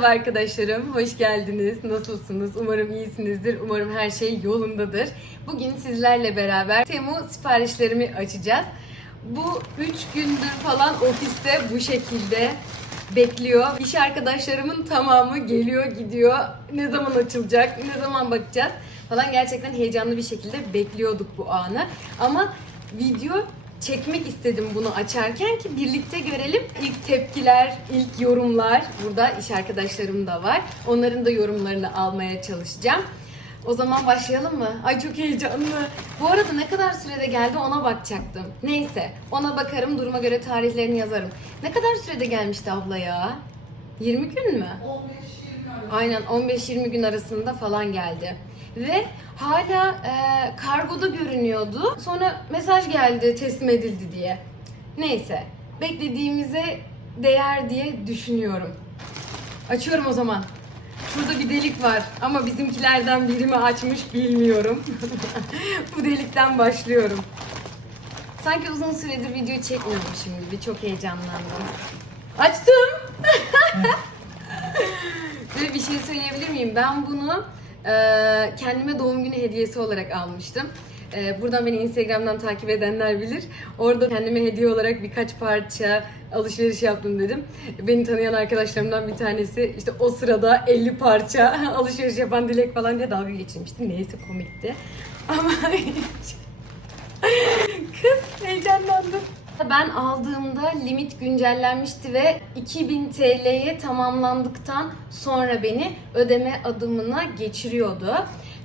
Merhaba arkadaşlarım, hoş geldiniz. Nasılsınız? Umarım iyisinizdir. Umarım her şey yolundadır. Bugün sizlerle beraber Temu siparişlerimi açacağız. Bu 3 gündür falan ofiste bu şekilde bekliyor. İş arkadaşlarımın tamamı geliyor gidiyor. Ne zaman açılacak, ne zaman bakacağız falan gerçekten heyecanlı bir şekilde bekliyorduk bu anı. Ama video çekmek istedim bunu açarken ki birlikte görelim. İlk tepkiler, ilk yorumlar. Burada iş arkadaşlarım da var. Onların da yorumlarını almaya çalışacağım. O zaman başlayalım mı? Ay çok heyecanlı. Bu arada ne kadar sürede geldi ona bakacaktım. Neyse ona bakarım duruma göre tarihlerini yazarım. Ne kadar sürede gelmişti abla ya? 20 gün mü? 15-20 Aynen 15-20 gün arasında falan geldi. Ve hala e, kargoda görünüyordu. Sonra mesaj geldi teslim edildi diye. Neyse beklediğimize değer diye düşünüyorum. Açıyorum o zaman. Şurada bir delik var ama bizimkilerden biri mi açmış bilmiyorum. Bu delikten başlıyorum. Sanki uzun süredir video çekmiyormuşum gibi çok heyecanlandım. Açtım. Böyle bir şey söyleyebilir miyim? Ben bunu kendime doğum günü hediyesi olarak almıştım. E, buradan beni Instagram'dan takip edenler bilir. Orada kendime hediye olarak birkaç parça alışveriş yaptım dedim. Beni tanıyan arkadaşlarımdan bir tanesi işte o sırada 50 parça alışveriş yapan Dilek falan diye dalga geçirmişti. Neyse komikti. Ama Kız. Ben aldığımda limit güncellenmişti ve 2000 TL'ye tamamlandıktan sonra beni ödeme adımına geçiriyordu.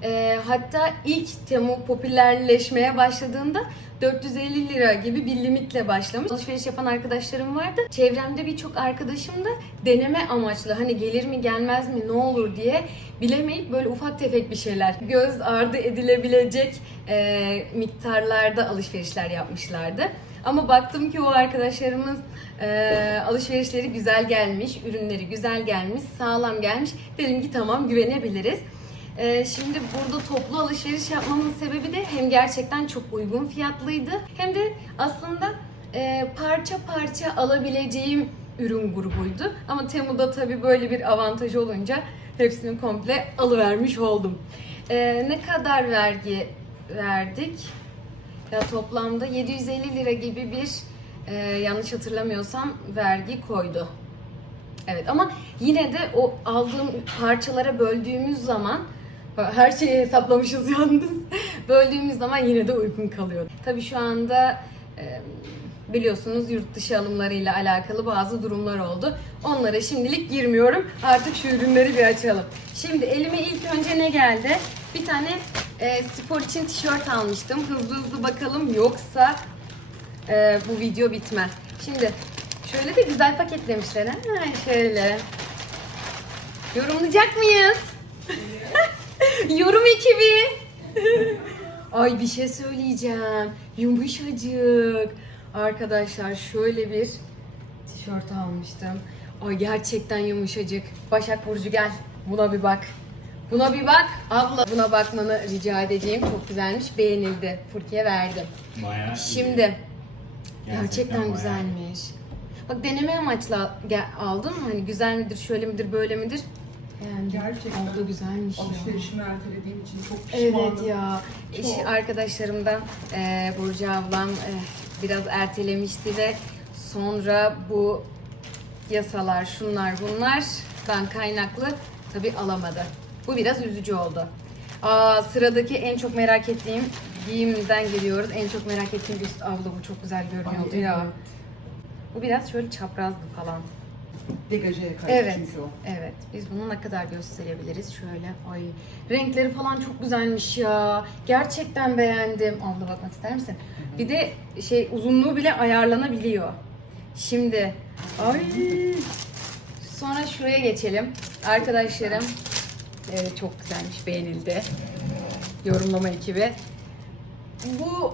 Ee, hatta ilk Temu popülerleşmeye başladığında 450 lira gibi bir limitle başlamış. Alışveriş yapan arkadaşlarım vardı. Çevremde birçok arkadaşım da deneme amaçlı hani gelir mi gelmez mi ne olur diye bilemeyip böyle ufak tefek bir şeyler göz ardı edilebilecek e, miktarlarda alışverişler yapmışlardı. Ama baktım ki o arkadaşlarımız e, alışverişleri güzel gelmiş, ürünleri güzel gelmiş, sağlam gelmiş. Dedim ki tamam güvenebiliriz. Ee, şimdi burada toplu alışveriş yapmamın sebebi de hem gerçekten çok uygun fiyatlıydı hem de aslında e, parça parça alabileceğim ürün grubuydu. Ama Temu'da tabii böyle bir avantaj olunca hepsini komple alıvermiş oldum. Ee, ne kadar vergi verdik? Ya toplamda 750 lira gibi bir e, yanlış hatırlamıyorsam vergi koydu. Evet ama yine de o aldığım parçalara böldüğümüz zaman her şeyi hesaplamışız yalnız. Böldüğümüz zaman yine de uygun kalıyor. Tabii şu anda e, biliyorsunuz yurt dışı alımlarıyla alakalı bazı durumlar oldu. Onlara şimdilik girmiyorum. Artık şu ürünleri bir açalım. Şimdi elime ilk önce ne geldi? Bir tane e, spor için tişört almıştım. Hızlı hızlı bakalım yoksa e, bu video bitmez. Şimdi şöyle de güzel paketlemişler. Ha, şöyle. Yorumlayacak mıyız? Yorum ekibi. Ay bir şey söyleyeceğim. Yumuşacık. Arkadaşlar şöyle bir tişört almıştım. Ay gerçekten yumuşacık. Başak Burcu gel. Buna bir bak. Buna bir bak. Abla buna bakmanı rica edeceğim. Çok güzelmiş. Beğenildi. Furkiye verdim. Bayağı. Şimdi gerçekten bayağı güzelmiş. Bak deneme amaçlı aldım. Hani güzel midir, şöyle midir, böyle midir? Yani Gerçekten. Abla güzelmiş ya. Alışverişimi ertelediğim için çok pişmanım. Evet ya. İş Çok. arkadaşlarımdan e, Burcu ablam e, biraz ertelemişti ve sonra bu yasalar, şunlar bunlardan kaynaklı tabi alamadı. Bu biraz üzücü oldu. Aa, sıradaki en çok merak ettiğim giyimden geliyoruz. En çok merak ettiğim üst abla bu çok güzel görünüyordu ya. Bu biraz şöyle çaprazdı falan. Degajeye kaydı Evet. çünkü o. Evet. Biz bunu ne kadar gösterebiliriz? Şöyle. Ay. Renkleri falan çok güzelmiş ya. Gerçekten beğendim. Abla bakmak ister misin? Bir de şey uzunluğu bile ayarlanabiliyor. Şimdi. Ay. Sonra şuraya geçelim. Arkadaşlarım. Evet çok güzelmiş. Beğenildi. Yorumlama ekibi. Bu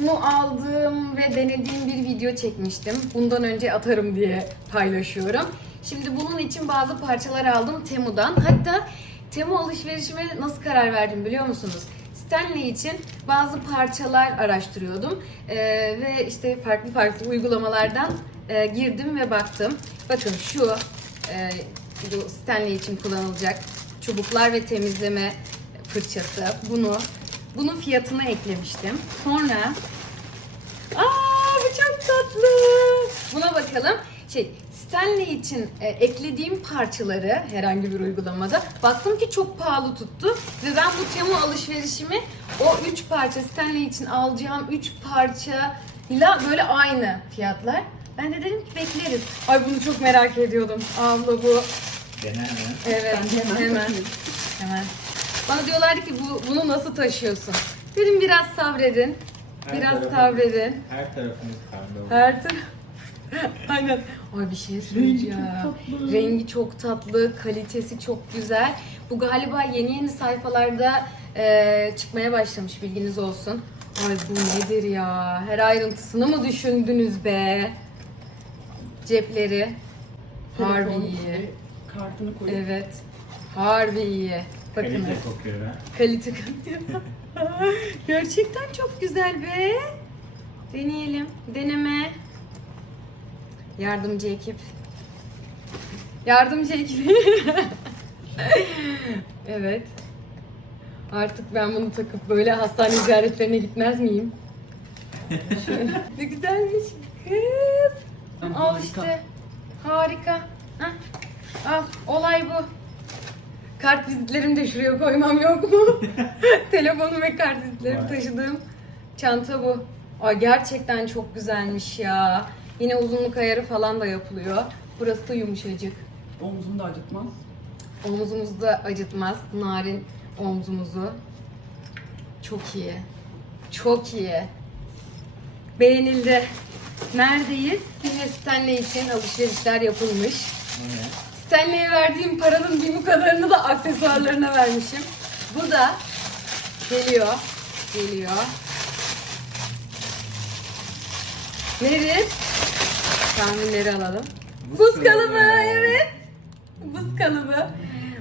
mu aldığım ve denediğim bir video çekmiştim. Bundan önce atarım diye paylaşıyorum. Şimdi bunun için bazı parçalar aldım Temu'dan. Hatta Temu alışverişime nasıl karar verdim biliyor musunuz? Stanley için bazı parçalar araştırıyordum. Ee, ve işte farklı farklı uygulamalardan e, girdim ve baktım. Bakın şu e, Bu Stanley için kullanılacak çubuklar ve temizleme fırçası. Bunu bunun fiyatını eklemiştim. Sonra Aa bu çok tatlı. Buna bakalım. Şey Stanley için e, eklediğim parçaları herhangi bir uygulamada baktım ki çok pahalı tuttu ve ben bu Temu alışverişimi o 3 parça Stanley için alacağım 3 parçayla böyle aynı fiyatlar. Ben de dedim ki bekleriz. Ay bunu çok merak ediyordum. Abla bu Dener mi? Evet, Ben hemen. Hemen. Bana diyorlardı ki bu, bunu nasıl taşıyorsun? Dedim biraz sabredin. Her Biraz tarafı- sabredin. Her karlı oldu. Her taraf. Aynen. Ay bir şey söyleyeceğim. çok tatlı. Rengi çok tatlı, kalitesi çok güzel. Bu galiba yeni yeni sayfalarda e, çıkmaya başlamış bilginiz olsun. Ay bu nedir ya? Her ayrıntısını mı düşündünüz be? Cepleri. Harbi iyi. Kartını koyup. Evet. Harbi iyi. Bakın. Kalite kokuyor ha. Kalite kokuyor. Gerçekten çok güzel be. Deneyelim. Deneme. Yardımcı ekip. Yardımcı ekip. evet. Artık ben bunu takıp böyle hastane ziyaretlerine gitmez miyim? Ne güzelmiş kız. Al işte. Harika. Hah. Al. Olay bu. Kart vizitlerimi de şuraya koymam yok mu? Telefonum ve kart vizitlerimi taşıdığım çanta bu. Ay gerçekten çok güzelmiş ya. Yine uzunluk ayarı falan da yapılıyor. Burası da yumuşacık. Omzunu da acıtmaz. Omzumuzu da acıtmaz. Narin omzumuzu. Çok iyi. Çok iyi. Beğenildi. Neredeyiz? Yine Stanley için alışverişler yapılmış. Ne? Stanley'e verdiğim paranın bir bu kadarını da aksesuarlarına vermişim. Bu da geliyor. Geliyor. Nedir? Tahminleri alalım. Buz kalıbı. evet. Buz kalıbı.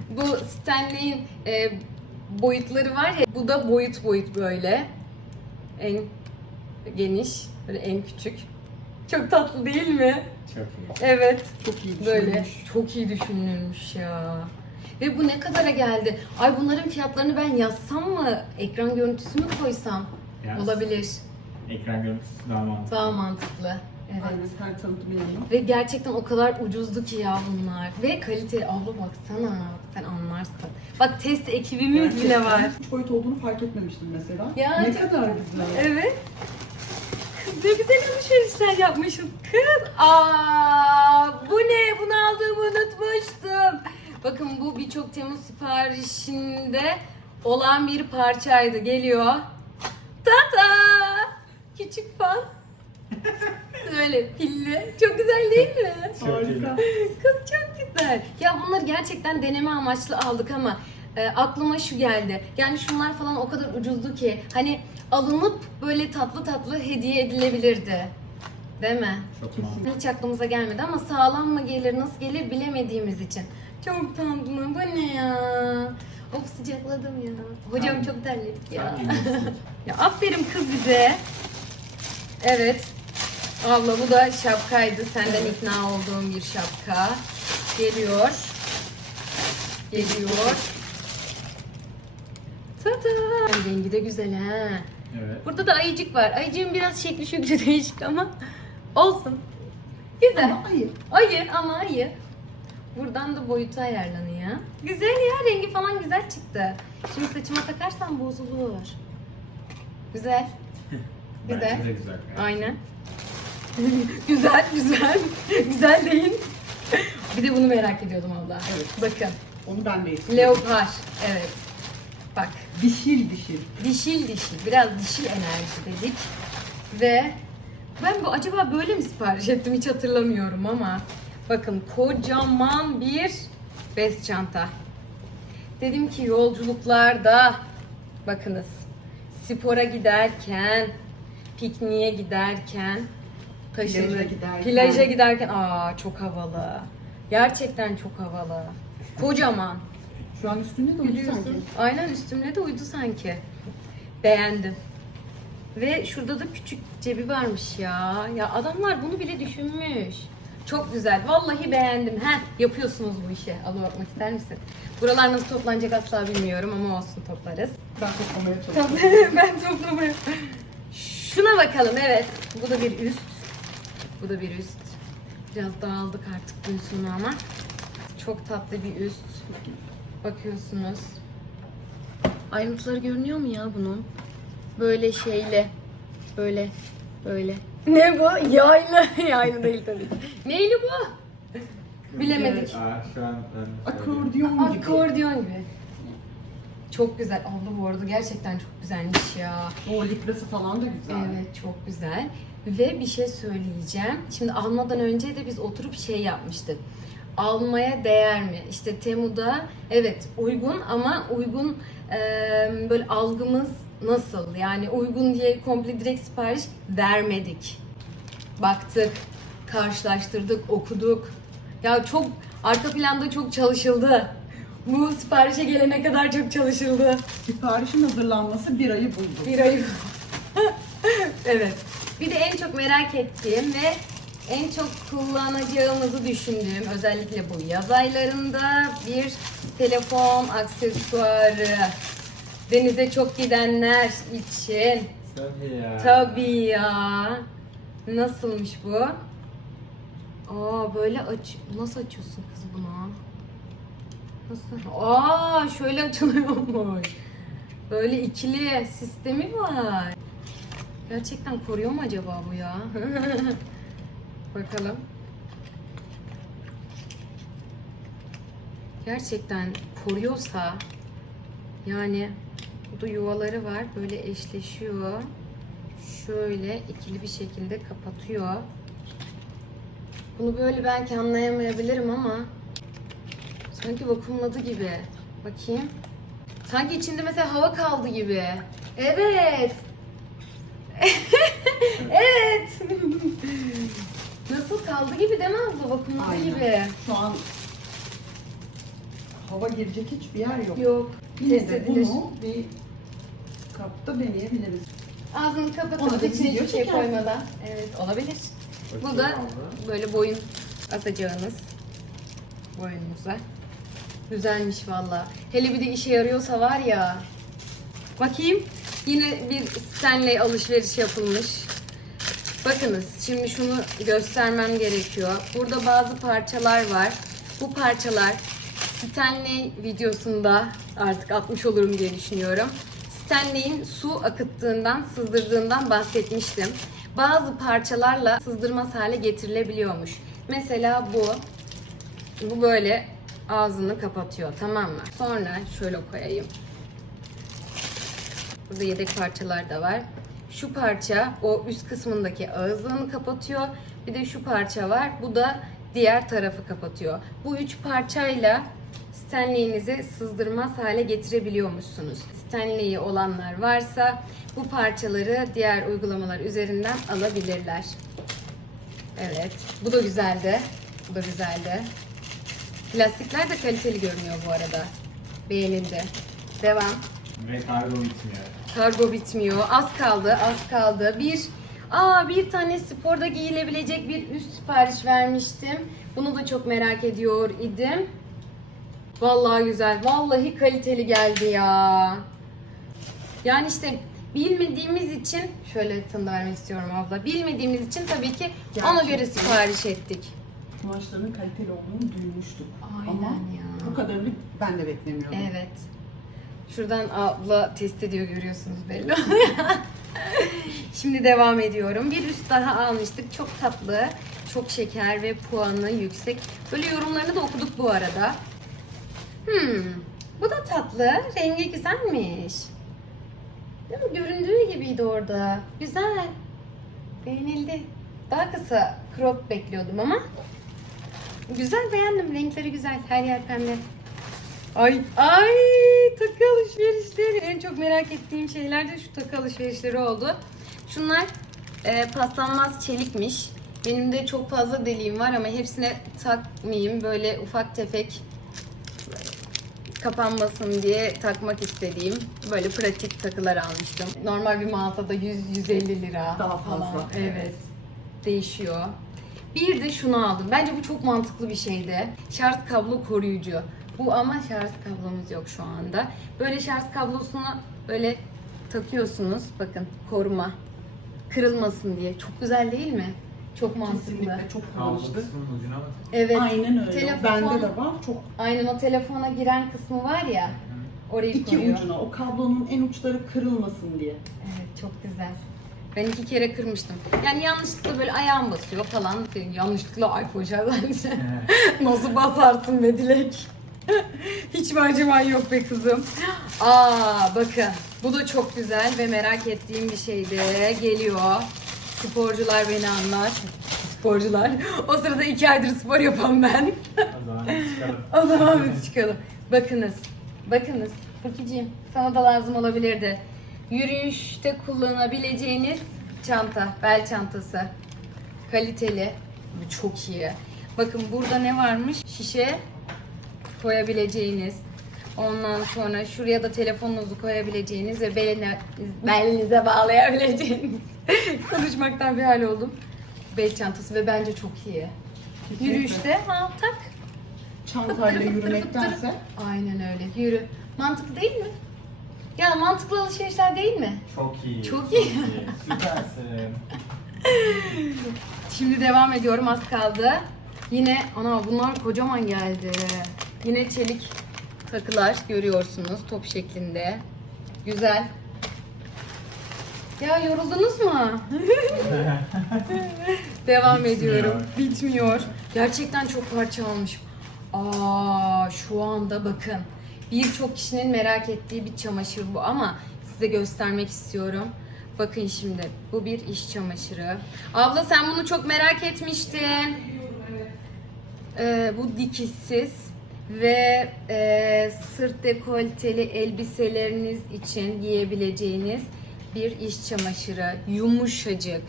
Bu Stanley'in e, boyutları var ya, bu da boyut boyut böyle. En geniş, böyle en küçük. Çok tatlı değil mi? Çok iyi. Evet. Çok iyi Böyle çok iyi düşünülmüş ya. Ve bu ne kadara geldi? Ay bunların fiyatlarını ben yazsam mı? Ekran görüntüsü mü koysam? Yaz. Olabilir. Ekran görüntüsü daha mantıklı. Daha mantıklı. Evet. Aynen yanına. Ve gerçekten o kadar ucuzdu ki ya bunlar. Ve kaliteli. Abla baksana. Sen anlarsın. Bak test ekibimiz bile var. Üç boyut olduğunu fark etmemiştim mesela. Ya, ne çok kadar güzel. Evet. Güzel yapmışız. Kız aa bu ne? Bunu aldığımı unutmuştum. Bakın bu birçok Temmuz siparişinde olan bir parçaydı. Geliyor. Tata! Küçük fan. Böyle pilli. Çok güzel değil mi? Harika. Kız çok güzel. Ya bunları gerçekten deneme amaçlı aldık ama e, aklıma şu geldi. Yani şunlar falan o kadar ucuzdu ki hani alınıp böyle tatlı tatlı hediye edilebilirdi. Değil mi? Çok mantıklı. Hiç aklımıza gelmedi ama sağlam mı gelir, nasıl gelir bilemediğimiz için. Çok tatlı. Bu ne ya? Of sıcakladım ya. Hocam Sen- çok terledik ya. Ya aferin kız bize. Evet. Abla bu da şapkaydı. Senden ikna olduğum bir şapka. Geliyor. Geliyor. Tada! Rengi de güzel ha. Evet. Burada da ayıcık var. Ayıcığın biraz şekli şükrü değişik ama olsun. Güzel. Ama hayır. Ayı ama ayı. Buradan da boyutu ayarlanıyor. Güzel ya rengi falan güzel çıktı. Şimdi saçıma takarsam bozulur. Güzel. Güzel. Bence de güzel. Aynen. güzel, güzel. güzel değil. Bir de bunu merak ediyordum abla. Evet. Bakın. Onu ben de istiyorum. Leopar. Evet. Bak. Dişil dişil. Dişil dişil. Biraz dişil enerji dedik. Ve ben bu acaba böyle mi sipariş ettim hiç hatırlamıyorum ama. Bakın kocaman bir bez çanta. Dedim ki yolculuklarda bakınız spora giderken, pikniğe giderken, taşınır, Plaja giderken. plaja giderken aa çok havalı. Gerçekten çok havalı. Kocaman. Şu an üstünde de uydu sanki. Aynen üstümle de uydu sanki. Beğendim. Ve şurada da küçük cebi varmış ya. Ya adamlar bunu bile düşünmüş. Çok güzel. Vallahi beğendim. Heh, yapıyorsunuz bu işi. Alın bakmak ister misin? Buralar nasıl toplanacak asla bilmiyorum ama olsun toplarız. Ben toplamaya çalışıyorum. ben toplamaya. Şuna bakalım evet. Bu da bir üst. Bu da bir üst. Biraz dağıldık artık gün sonu ama. Çok tatlı bir üst. Bakıyorsunuz. Ayrıntıları görünüyor mu ya bunun? Böyle şeyle. Böyle. Böyle. Ne bu? Yaylı. Yaylı değil tabii. Neyli bu? Bilemedik. Aa, şu an ben Akordiyon gibi. Akordiyon gibi. Çok güzel. Allah bu arada gerçekten çok güzelmiş ya. O lipresi falan da güzel. Evet çok güzel. Ve bir şey söyleyeceğim. Şimdi almadan önce de biz oturup şey yapmıştık. Almaya değer mi? İşte Temu'da evet uygun ama uygun e, böyle algımız nasıl? Yani uygun diye komple direkt sipariş vermedik. Baktık, karşılaştırdık, okuduk. Ya çok arka planda çok çalışıldı. Bu siparişe gelene kadar çok çalışıldı. Siparişin hazırlanması bir ayı buldu. Bir ay. evet. Bir de en çok merak ettiğim ve en çok kullanacağımızı düşündüğüm özellikle bu yaz aylarında bir telefon aksesuarı. Denize çok gidenler için. Tabii ya. Tabii ya. Nasılmış bu? Aa böyle aç nasıl açıyorsun kız bunu? Nasıl? Aa şöyle açılıyormuş. Böyle ikili sistemi var. Gerçekten koruyor mu acaba bu ya? Bakalım. Gerçekten koruyorsa yani burada yuvaları var. Böyle eşleşiyor. Şöyle ikili bir şekilde kapatıyor. Bunu böyle belki anlayamayabilirim ama sanki vakumladı gibi. Bakayım. Sanki içinde mesela hava kaldı gibi. Evet. evet. Nasıl kaldı gibi değil mi abla? Vakumladı Aynen. gibi. Şu an hava girecek hiçbir yer yok. Yok. Yine de edilir. bunu bir kapta deneyebiliriz. Ağzını Ona kapatıp da içine video hiçbir şey çekersin. koymadan. Evet olabilir. Bu da böyle boyun asacağınız boyununuza. Güzelmiş valla. Hele bir de işe yarıyorsa var ya. Bakayım. Yine bir Stanley alışveriş yapılmış. Bakınız şimdi şunu göstermem gerekiyor. Burada bazı parçalar var. Bu parçalar Stanley videosunda artık atmış olurum diye düşünüyorum. Stanley'in su akıttığından, sızdırdığından bahsetmiştim. Bazı parçalarla sızdırmaz hale getirilebiliyormuş. Mesela bu. Bu böyle ağzını kapatıyor tamam mı? Sonra şöyle koyayım. Burada yedek parçalar da var. Şu parça o üst kısmındaki ağızlığını kapatıyor. Bir de şu parça var. Bu da diğer tarafı kapatıyor. Bu üç parçayla Stanley'inizi sızdırmaz hale getirebiliyormuşsunuz. Stanley'i olanlar varsa bu parçaları diğer uygulamalar üzerinden alabilirler. Evet. Bu da güzeldi. Bu da güzeldi. Plastikler de kaliteli görünüyor bu arada. Beğenildi. Devam. Ve kargo bitmiyor. Kargo bitmiyor. Az kaldı, az kaldı. Bir, aa bir tane sporda giyilebilecek bir üst sipariş vermiştim. Bunu da çok merak ediyor idim. Vallahi güzel, vallahi kaliteli geldi ya. Yani işte bilmediğimiz için şöyle tını vermek istiyorum abla. Bilmediğimiz için tabii ki ona göre sipariş ettik. Kumaşların kaliteli olduğunu duymuştuk. Aynen Ama ya. bu kadarını ben de beklemiyordum. Evet. Şuradan abla test ediyor görüyorsunuz belli. Şimdi devam ediyorum. Bir üst daha almıştık. Çok tatlı, çok şeker ve puanı yüksek. Böyle yorumlarını da okuduk bu arada. Hmm, bu da tatlı. Rengi güzelmiş. Değil mi? Göründüğü gibiydi orada. Güzel. Beğenildi. Daha kısa crop bekliyordum ama. Güzel beğendim. Renkleri güzel. Her yer pembe. Ay ay takı alışverişleri. En çok merak ettiğim şeyler de şu takı alışverişleri oldu. Şunlar e, paslanmaz çelikmiş. Benim de çok fazla deliğim var ama hepsine takmayayım. Böyle ufak tefek kapanmasın diye takmak istediğim böyle pratik takılar almıştım. Normal bir mağazada 100-150 lira Daha falan. fazla. Evet. Değişiyor. Bir de şunu aldım. Bence bu çok mantıklı bir şeydi. Şarj kablo koruyucu. Bu ama şarj kablomuz yok şu anda. Böyle şarj kablosunu böyle takıyorsunuz. Bakın koruma. Kırılmasın diye. Çok güzel değil mi? Çok mantıklı. Kesinlikle çok kullanışlı. Evet. Aynen öyle. Telefon- Bende de var. Çok Aynen o telefona giren kısmı var ya. Orayı iki koruyor. ucuna o kablonun en uçları kırılmasın diye. Evet çok güzel. Ben iki kere kırmıştım. Yani yanlışlıkla böyle ayağım basıyor falan. Yanlışlıkla iPhone şarj Nasıl basarsın be Dilek? Hiç mi acıman yok be kızım? Aa bakın bu da çok güzel ve merak ettiğim bir şeydi. Geliyor. Sporcular beni anlar. Sporcular. O sırada iki aydır spor yapan ben. O zaman çıkalım. O zaman biz çıkalım. Bakınız. Bakınız. Fakiciğim sana da lazım olabilirdi. Yürüyüşte kullanabileceğiniz çanta. Bel çantası. Kaliteli. Bu çok iyi. Bakın burada ne varmış? Şişe koyabileceğiniz. Ondan sonra şuraya da telefonunuzu koyabileceğiniz ve beline, belinize bağlayabileceğiniz. Konuşmaktan bir hal oldum. Bel çantası ve bence çok iyi. Kesinlikle. Yürüyüşte ha tak Çantayla yürümektense Aynen öyle. Yürü. Mantıklı değil mi? Ya mantıklı alışverişler değil mi? Çok iyi. Çok iyi. Süpersin. Şimdi devam ediyorum az kaldı. Yine ana bunlar kocaman geldi. Yine çelik takılar görüyorsunuz top şeklinde. Güzel. Ya yoruldunuz mu? Devam Bitmiyor. ediyorum. Bitmiyor. Gerçekten çok parça almışım. Aa şu anda bakın. Birçok kişinin merak ettiği bir çamaşır bu ama size göstermek istiyorum. Bakın şimdi bu bir iş çamaşırı. Abla sen bunu çok merak etmiştin. Ee, bu dikişsiz ve e, sırt dekolteli elbiseleriniz için giyebileceğiniz bir iş çamaşırı. Yumuşacık.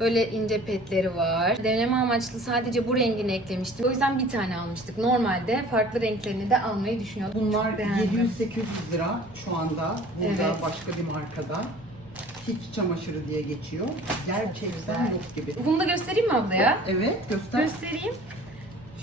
Böyle ince petleri var. Deneme amaçlı sadece bu rengini eklemiştim. O yüzden bir tane almıştık. Normalde farklı renklerini de almayı düşünüyordum. bunlar Çok beğendim. 700-800 lira şu anda. Burada Evet. başka bir markada. Hiç çamaşırı diye geçiyor. Gerçekten yok gibi. Bunu da göstereyim mi ablaya? Evet göster. Göstereyim.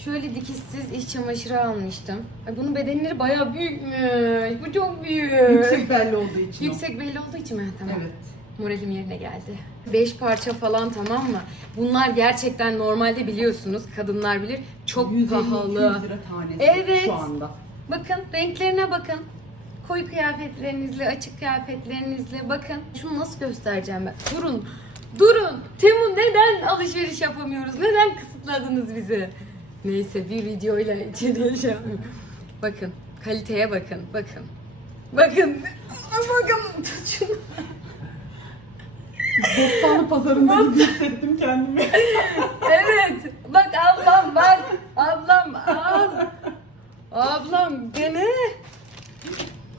Şöyle dikişsiz iş çamaşırı almıştım. Ay bunun bedenleri bayağı büyükmüş. Bu çok büyük. Yüksek belli olduğu için. Yüksek belli olduğu için mi? Tamam. Evet. Moralim yerine geldi. 5 parça falan tamam mı? Bunlar gerçekten normalde biliyorsunuz kadınlar bilir çok 150-200 pahalı. lira tanesi Evet. şu anda. Bakın renklerine bakın. Koyu kıyafetlerinizle, açık kıyafetlerinizle bakın. Şunu nasıl göstereceğim ben? Durun. Durun. Temu neden alışveriş yapamıyoruz? Neden kısıtladınız bizi? Neyse bir videoyla içeri şey. Bakın. Kaliteye bakın. Bakın. Bakın. Bakın. Şunu. Bostanlı pazarında gibi hissettim kendimi. Evet. Bak ablam bak. Ablam al. Ablam dene.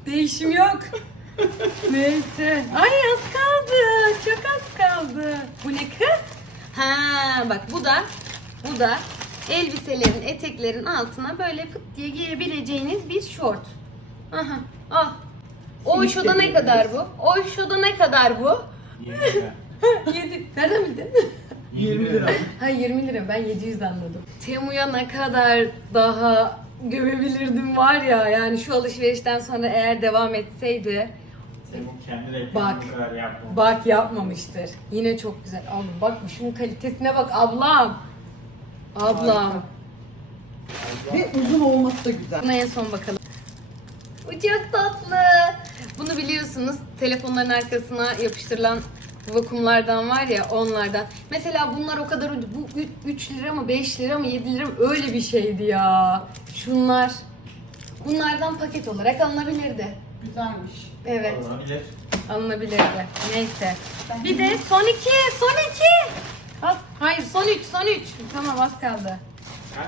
Değişim yok. Neyse. Ay az kaldı. Çok az kaldı. Bu ne kız? Ha bak bu da bu da elbiselerin, eteklerin altına böyle fıt diye giyebileceğiniz bir şort. Aha al. O Silik şoda ne kadar bu? O şoda ne kadar bu? 20 lira. Yedi. Nereden bildin? 20 lira. Ha 20 lira ben 700 anladım. Temu'ya ne kadar daha gömebilirdim var ya yani şu alışverişten sonra eğer devam etseydi bu kendi reklamını Bak. bu kadar yapma. bak yapmamıştır. Yine çok güzel. Abi bak şunun kalitesine bak ablam. Ablam. Ve uzun olması da güzel. Buna en son bakalım. Bu çok tatlı. Bunu biliyorsunuz telefonların arkasına yapıştırılan vakumlardan var ya onlardan. Mesela bunlar o kadar. Bu 3 lira mı 5 lira mı 7 lira mı öyle bir şeydi ya. Şunlar. Bunlardan paket olarak alınabilirdi. Güzelmiş. Evet Olabilir. alınabilirdi. Neyse. Bir de son iki, son iki. Az, hayır son üç, son üç. Tamam az kaldı.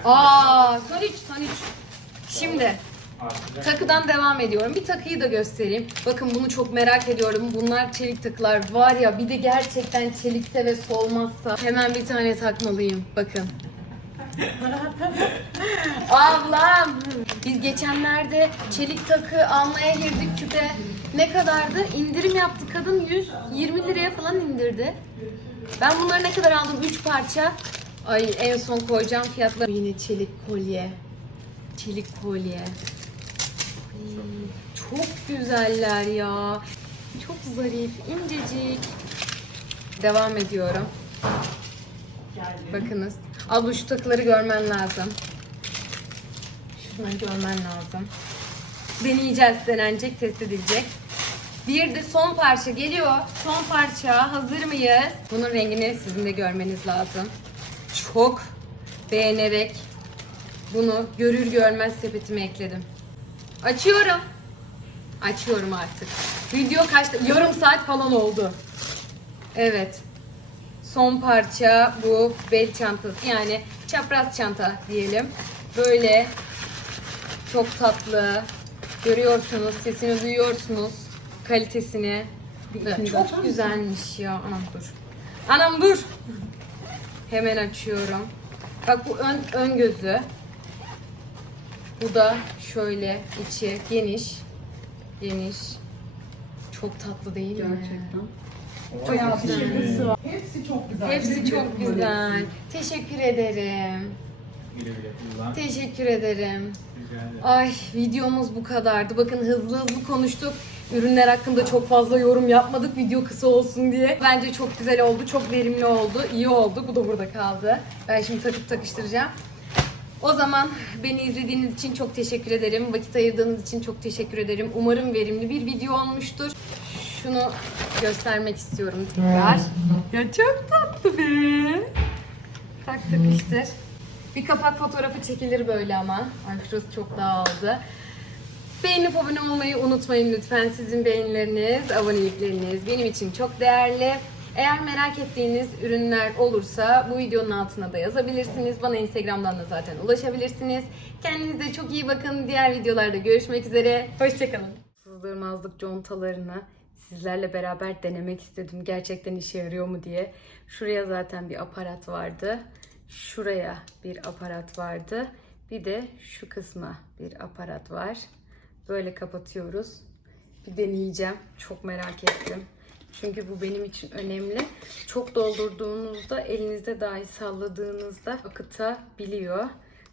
Aa son üç, son üç. Şimdi Artık Takıdan devam ediyorum. Bir takıyı da göstereyim. Bakın bunu çok merak ediyorum. Bunlar çelik takılar var ya bir de gerçekten çelikse ve solmazsa hemen bir tane takmalıyım. Bakın. Ablam. Biz geçenlerde çelik takı almaya girdik küpe. Ne kadardı? İndirim yaptı kadın 120 liraya falan indirdi. Ben bunları ne kadar aldım? 3 parça. Ay en son koyacağım fiyatlar. Yine çelik kolye. Çelik kolye. Ay, çok güzeller ya. Çok zarif, incecik. Devam ediyorum. Bakınız. Abla şu takıları görmen lazım. Şunları görmen lazım. Deneyeceğiz, denenecek, test edilecek. Bir de son parça geliyor. Son parça. Hazır mıyız? Bunun rengini sizin de görmeniz lazım. Çok beğenerek bunu görür görmez sepetime ekledim. Açıyorum. Açıyorum artık. Video kaçta? Yarım saat falan oldu. Evet. Son parça bu bel çantası yani çapraz çanta diyelim. Böyle çok tatlı. Görüyorsunuz, sesini duyuyorsunuz. Kalitesini. İçini çok güzelmiş ya. Anam dur. Anam dur. Hemen açıyorum. Bak bu ön, ön gözü. Bu da şöyle içi geniş. Geniş. Çok tatlı değil mi? Gerçekten. Çok Bayağı güzel. sıra. Hepsi çok güzel. Hepsi çok güzel. Teşekkür ederim. Güle güle kullan. Teşekkür ederim. Rica ederim. Ay videomuz bu kadardı. Bakın hızlı hızlı konuştuk. Ürünler hakkında çok fazla yorum yapmadık video kısa olsun diye. Bence çok güzel oldu, çok verimli oldu, iyi oldu. Bu da burada kaldı. Ben şimdi takıp takıştıracağım. O zaman beni izlediğiniz için çok teşekkür ederim. Vakit ayırdığınız için çok teşekkür ederim. Umarım verimli bir video olmuştur. Şunu göstermek istiyorum tekrar. Ya çok tatlı be. Tak takıştır. Bir kapak fotoğrafı çekilir böyle ama. Ay şurası çok dağıldı. Beğenip abone olmayı unutmayın lütfen. Sizin beğenileriniz, abonelikleriniz benim için çok değerli. Eğer merak ettiğiniz ürünler olursa bu videonun altına da yazabilirsiniz. Bana Instagram'dan da zaten ulaşabilirsiniz. Kendinize çok iyi bakın. Diğer videolarda görüşmek üzere. Hoşçakalın. Sızdırmazlık contalarını sizlerle beraber denemek istedim. Gerçekten işe yarıyor mu diye. Şuraya zaten bir aparat vardı. Şuraya bir aparat vardı. Bir de şu kısma bir aparat var. Böyle kapatıyoruz. Bir deneyeceğim. Çok merak ettim. Çünkü bu benim için önemli. Çok doldurduğunuzda elinizde dahi salladığınızda akıtabiliyor.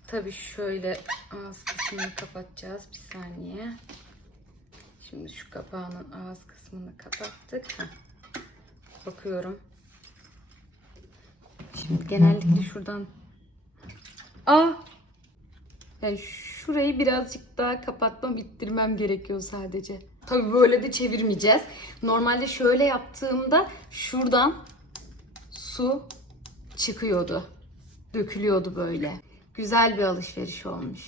Tabii şöyle ağız kısmını kapatacağız. Bir saniye. Şimdi şu kapağının ağız kısmını kapattık. Bakıyorum. Şimdi genellikle şuradan Aa! Yani şurayı birazcık daha kapatmam, ittirmem gerekiyor sadece. Tabii böyle de çevirmeyeceğiz. Normalde şöyle yaptığımda şuradan su çıkıyordu. Dökülüyordu böyle. Güzel bir alışveriş olmuş.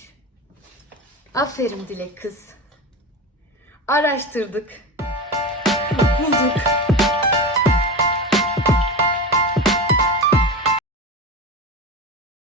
Aferin Dilek kız. Araştırdık. Bulduk.